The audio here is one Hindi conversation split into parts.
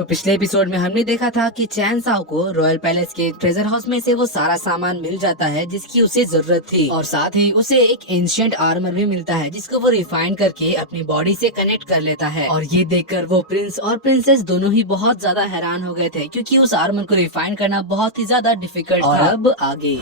तो पिछले एपिसोड में हमने देखा था कि चैन साओ को रॉयल पैलेस के ट्रेजर हाउस में से वो सारा सामान मिल जाता है जिसकी उसे जरूरत थी, और साथ ही उसे एक एंशिएंट आर्मर भी मिलता है जिसको वो रिफाइन करके अपनी बॉडी से कनेक्ट कर लेता है। और ये देखकर वो प्रिंस और प्रिंसेस दोनों ही बहुत ज्यादा हैरान हो गए थे क्योंकि उस आर्मर को रिफाइन करना बहुत ही ज्यादा डिफिकल्ट था। अब आगे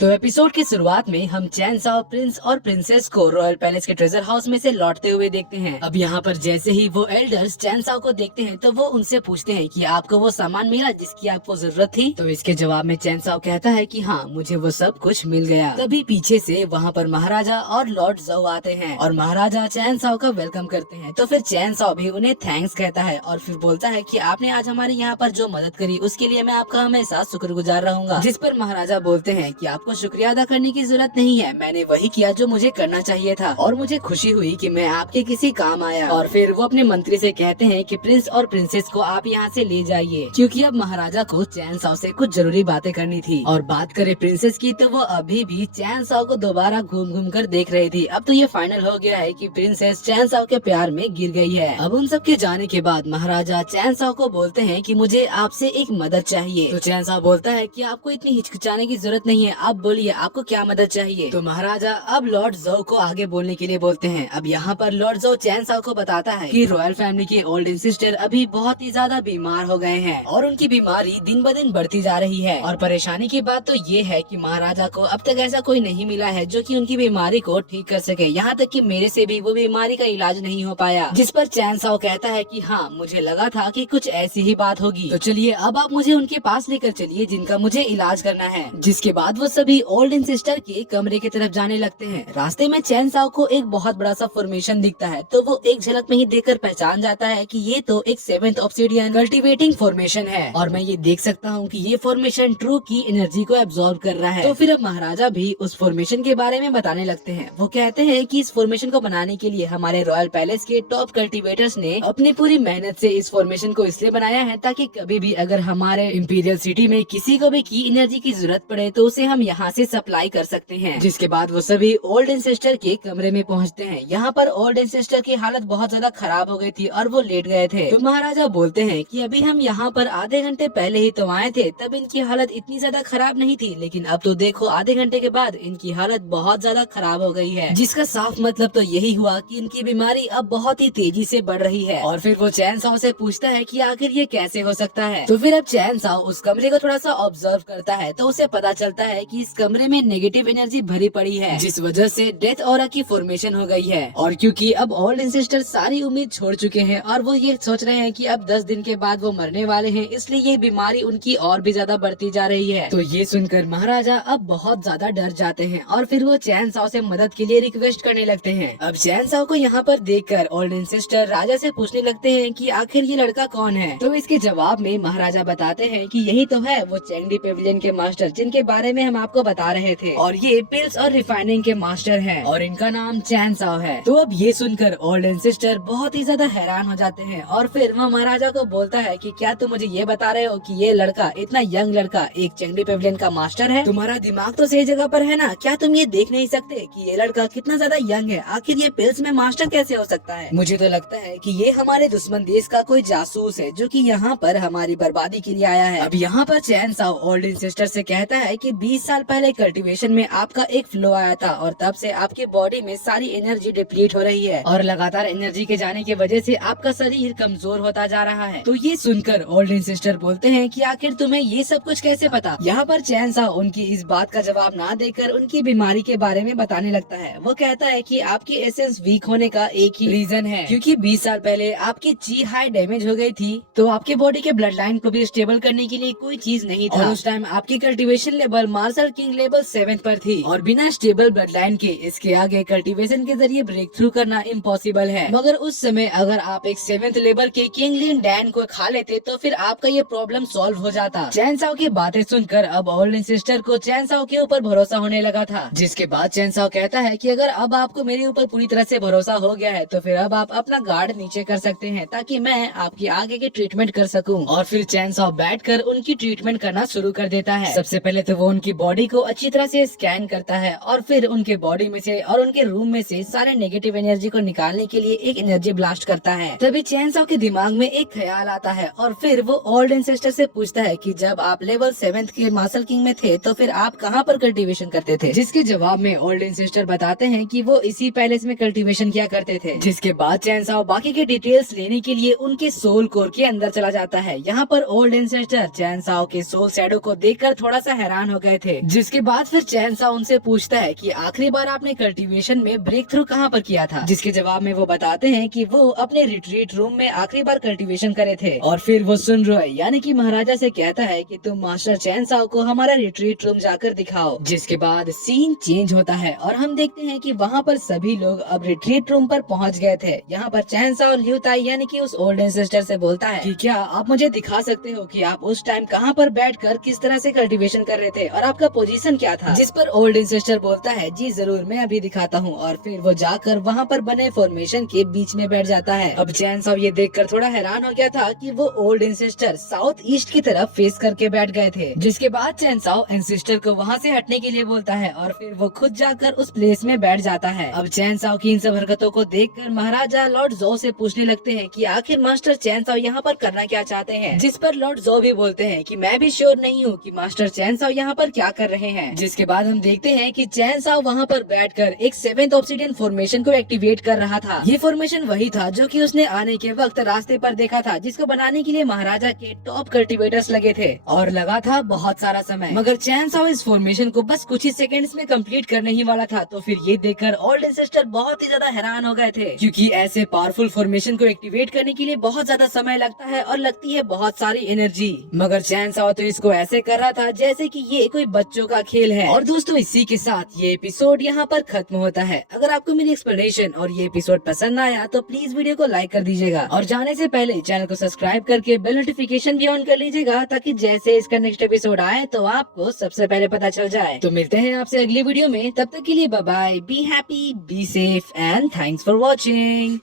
तो एपिसोड की शुरुआत में हम चैन साओ, प्रिंस और प्रिंसेस को रॉयल पैलेस के ट्रेजर हाउस में से लौटते हुए देखते हैं। अब यहाँ पर जैसे ही वो एल्डर्स चैन साओ को देखते हैं तो वो उनसे पूछते हैं कि आपको वो सामान मिला जिसकी आपको जरूरत थी। तो इसके जवाब में चैन साओ कहता है कि हाँ, मुझे वो सब कुछ मिल गया। तभी पीछे से वहाँ पर महाराजा और लॉर्ड ज़ोउ आते हैं और महाराजा चैन साओ का वेलकम करते हैं। तो फिर चैन साओ भी उन्हें थैंक्स कहता है और फिर बोलता है कि आपने आज हमारे यहाँ पर जो मदद करी उसके लिए मैं आपका हमेशा शुक्रगुजार रहूंगा। जिस पर महाराजा बोलते हैं कि आपको शुक्रिया अदा करने की जरूरत नहीं है, मैंने वही किया जो मुझे करना चाहिए था और मुझे खुशी हुई कि मैं आपके किसी काम आया। और फिर वो अपने मंत्री से कहते हैं कि प्रिंस और प्रिंसेस को आप यहाँ से ले जाइए क्योंकि अब महाराजा को चैन साओ से कुछ जरूरी बातें करनी थी। और बात करें प्रिंसेस की तो वो अभी भी चैन साओ को दोबारा घूम घूम कर देख रही थी। अब तो ये फाइनल हो गया है कि प्रिंसेस चैन साओ के प्यार में गिर गई है। अब उन सब के जाने के बाद महाराजा चैन साओ को बोलते हैं कि मुझे आपसे एक मदद चाहिए। तो चैन साओ बोलता है कि आपको इतनी हिचकिचाने की जरूरत नहीं है, आप बोलिए आपको क्या मदद चाहिए। तो महाराजा अब लॉर्ड ज़ोउ को आगे बोलने के लिए बोलते हैं। अब यहाँ पर लॉर्ड ज़ोउ चैन साओ को बताता है कि रॉयल फैमिली के ओल्ड सिस्टर अभी बहुत ही ज्यादा बीमार हो गए हैं और उनकी बीमारी दिन ब दिन बढ़ती जा रही है। और परेशानी की बात तो ये है कि महाराजा को अब तक ऐसा कोई नहीं मिला है जो कि उनकी बीमारी को ठीक कर सके। यहाँ तक कि मेरे से भी वो बीमारी का इलाज नहीं हो पाया। जिस पर चैन साओ कहता है कि हाँ, मुझे लगा था कि कुछ ऐसी ही बात होगी, तो चलिए अब आप मुझे उनके पास लेकर चलिए जिनका मुझे इलाज करना है। जिसके बाद वो सभी ओल्ड सिस्टर के कमरे की तरफ जाने लगते हैं। रास्ते में चैन साओ को एक बहुत बड़ा सा फॉर्मेशन दिखता है तो वो एक झलक में ही देखकर पहचान जाता है कि ये तो एक 7th ऑब्सिडियन कल्टीवेटिंग फॉर्मेशन है और मैं ये देख सकता हूँ कि ये फॉर्मेशन ट्रू की एनर्जी को एब्जॉर्ब कर रहा है। तो फिर अब महाराजा भी उस फॉर्मेशन के बारे में बताने लगते हैं। वो कहते हैं कि इस फॉर्मेशन को बनाने के लिए हमारे रॉयल पैलेस के टॉप कल्टीवेटर्स ने अपनी पूरी मेहनत से इस फॉर्मेशन को इसलिए बनाया है ताकि कभी भी अगर हमारे इंपीरियल सिटी में किसी को भी की एनर्जी की जरूरत पड़े तो उसे हम यहाँ से सप्लाई कर सकते हैं। जिसके बाद वो सभी ओल्ड एंसेस्टर के कमरे में पहुंचते हैं। यहाँ पर ओल्ड एंसेस्टर की हालत बहुत ज्यादा खराब हो गई थी और वो लेट गए थे। तो महाराजा बोलते हैं कि अभी हम यहाँ पर आधे घंटे पहले ही तो आए थे, तब इनकी हालत इतनी ज्यादा खराब नहीं थी, लेकिन अब तो देखो आधे घंटे के बाद इनकी हालत बहुत ज्यादा खराब हो गई है। जिसका साफ मतलब तो यही हुआ कि इनकी बीमारी अब बहुत ही तेजी से बढ़ रही है। और फिर वो चैन साओ से पूछता है कि आखिर ये कैसे हो सकता है। तो फिर अब चैन साओ उस कमरे को थोड़ा सा ऑब्जर्व करता है तो उसे पता चलता है कि इस कमरे में नेगेटिव एनर्जी भरी पड़ी है, जिस वजह से डेथ ऑरा की फॉर्मेशन हो गई है। और क्योंकि अब ओल्ड एंसेस्टर सारी उम्मीद छोड़ चुके हैं और वो ये सोच रहे हैं कि अब 10 दिन के बाद वो मरने वाले हैं, इसलिए ये बीमारी उनकी और भी ज्यादा बढ़ती जा रही है। तो ये सुनकर महाराजा अब बहुत ज्यादा डर जाते हैं और फिर वो चैन साओ से मदद के लिए रिक्वेस्ट करने लगते हैं। अब चैन साओ को यहाँ पर देखकर ओल्ड एंसेस्टर राजा से पूछने लगते हैं कि आखिर ये लड़का कौन है। तो इसके जवाब में महाराजा बताते हैं कि यही तो है वो चेंगडी पेविलियन के मास्टर जिनके बारे में हम आपको बता रहे थे, और ये पिल्स और रिफाइनिंग के मास्टर हैं और इनका नाम चैन साओ है। तो अब ये सुनकर ओल्ड एंसेस्टर बहुत ही ज्यादा हैरान हो जाते हैं और फिर वो महाराजा को बोलता है कि क्या तुम मुझे ये बता रहे हो कि ये लड़का, इतना यंग लड़का, एक चेंगडी पेविलियन का मास्टर है? तुम्हारा दिमाग तो सही जगह पर है ना? क्या तुम ये देख नहीं सकते कि ये लड़का कितना ज्यादा यंग है? आखिर ये पिल्स में मास्टर कैसे हो सकता है? मुझे तो लगता है कि ये हमारे दुश्मन देश का कोई जासूस है जो कि यहाँ पर हमारी बर्बादी के लिए आया है। अब यहाँ पर चैन साओ ओल्ड एंसेस्टर से कहता है कि 20 साल पहले कल्टीवेशन में आपका एक फ्लो आया था और तब से आपके बॉडी में सारी एनर्जी डिप्लीट हो रही है और लगातार एनर्जी के जाने की वजह से आपका शरीर कमजोर होता जा रहा है। तो ये सुनकर ओल्ड एंसेस्टर बोलते हैं कि आखिर तुम्हें ये सब कुछ कैसे पता? यहाँ पर चैन साओ उनकी इस बात का जवाब ना देकर उनकी बीमारी के बारे में बताने लगता है। वो कहता है कि आपकी एसेंस वीक होने का एक ही रीजन है, क्योंकि 20 साल पहले आपकी ची हाई डैमेज हो गई थी तो आपके बॉडी के ब्लड लाइन को भी स्टेबल करने के लिए कोई चीज नहीं था। और उस टाइम आपकी cultivation level martial king level 7 पर थी और बिना स्टेबल ब्लड लाइन के इसके आगे कल्टीवेशन के जरिए ब्रेक थ्रू करना इम्पॉसिबल है। मगर उस समय अगर आप एक 7th लेवल के किंग लिन डैन को खा लेते तो फिर आपका ये प्रॉब्लम सॉल्व हो जाता। चैन साओ की बातें सुनकर अब ओल्ड एंसेस्टर को चैन साओ के ऊपर भरोसा होने लगा था। जिसके बाद चैन साओ कहता है कि अगर अब आपको मेरे ऊपर पूरी तरह से भरोसा हो गया है तो फिर अब आप अपना गार्ड नीचे कर सकते हैं ताकि मैं आपकी आगे की ट्रीटमेंट कर सकूं। और फिर चैन साओ बैठकर उनकी ट्रीटमेंट करना शुरू कर देता है। सबसे पहले तो वो उनकी बॉडी बॉडी को अच्छी तरह से स्कैन करता है और फिर उनके बॉडी में से और उनके रूम में से सारे नेगेटिव एनर्जी को निकालने के लिए एक एनर्जी ब्लास्ट करता है। तभी चैनसॉ के दिमाग में एक ख्याल आता है और फिर वो ओल्ड एंसेस्टर से पूछता है कि जब आप लेवल 7 के मार्शल किंग में थे तो फिर आप कहाँ पर कल्टीवेशन करते थे, जिसके जवाब में ओल्ड एंसेस्टर बताते हैं कि वो इसी पैलेस में कल्टीवेशन किया करते थे। जिसके बाद चैनसॉ बाकी के डिटेल्स लेने के लिए उनके सोल कोर के अंदर चला जाता है। यहाँ पर ओल्ड एंसेस्टर चैनसॉ के सोल शैडो को देखकर थोड़ा सा हैरान हो गए थे। जिसके बाद फिर चैनसॉ उनसे पूछता है कि आखिरी बार आपने कल्टीवेशन में ब्रेक थ्रू कहाँ पर किया था, जिसके जवाब में वो बताते हैं कि वो अपने रिट्रीट रूम में आखिरी बार कल्टीवेशन करे थे। और फिर वो सुनरॉय यानी कि महाराजा से कहता है कि तुम मास्टर चैनसॉ को हमारा रिट्रीट रूम जाकर दिखाओ। जिसके बाद सीन चेंज होता है और हम देखते हैं कि वहाँ पर सभी लोग अब रिट्रीट रूम पर पहुँच गए थे। यहाँ पर चैनसॉ लियू ताई यानी कि उस ओल्ड एंसेस्टर से बोलता है कि क्या आप मुझे दिखा सकते हो कि आप उस टाइम कहाँ पर बैठकर किस तरह से कल्टीवेशन कर रहे थे और आपका पोजीशन क्या था। जिस पर ओल्ड एंसेस्टर बोलता है जी जरूर, मैं अभी दिखाता हूँ। और फिर वो जाकर वहाँ पर बने फॉर्मेशन के बीच में बैठ जाता है। अब चैनसॉ ये देखकर थोड़ा हैरान हो गया था कि वो ओल्ड एंसेस्टर साउथ ईस्ट की तरफ फेस करके बैठ गए थे। जिसके बाद चैनसॉ एंसेस्टर को वहाँ से हटने के लिए बोलता है और फिर वो खुद जाकर उस प्लेस में बैठ जाता है। अब चैनसॉ की इन सब हरकतों को देखकर महाराजा लॉर्ड जो से पूछने लगते हैं कि आखिर मास्टर चैनसॉ यहाँ पर करना क्या चाहते हैं। जिस पर लॉर्ड जो भी बोलते हैं कि मैं भी श्योर नहीं हूँ कि मास्टर चैनसॉ यहाँ पर क्या कर रहे हैं। जिसके बाद हम देखते हैं कि चैनसॉ वहाँ पर बैठकर एक 7th ऑब्सिडियन फॉर्मेशन को एक्टिवेट कर रहा था। ये फॉर्मेशन वही था जो कि उसने आने के वक्त रास्ते पर देखा था, जिसको बनाने के लिए महाराजा के टॉप कल्टीवेटर्स लगे थे और लगा था बहुत सारा समय। मगर चैनसॉ इस फॉर्मेशन को बस कुछ ही सेकंड्स में कंप्लीट करने ही वाला था। तो फिर ये देखकर ओल्ड एंसेस्टर बहुत ही ज्यादा हैरान हो गए थे, क्योंकि ऐसे पावरफुल फॉर्मेशन को एक्टिवेट करने के लिए बहुत ज्यादा समय लगता है और लगती है बहुत सारी एनर्जी। मगर चैनसॉ तो इसको ऐसे कर रहा था जैसे कि ये कोई बच्चों का खेल है। और दोस्तों इसी के साथ ये एपिसोड यहाँ पर खत्म होता है। अगर आपको मेरी एक्सप्लेनेशन और ये एपिसोड पसंद आया तो प्लीज वीडियो को लाइक कर दीजिएगा और जाने से पहले चैनल को सब्सक्राइब करके बेल नोटिफिकेशन भी ऑन कर लीजिएगा, ताकि जैसे इसका नेक्स्ट एपिसोड आए तो आपको सबसे पहले पता चल जाए। तो मिलते हैं आपसे अगली वीडियो में, तब तक के लिए bye bye, be happy, be safe and thanks for watching.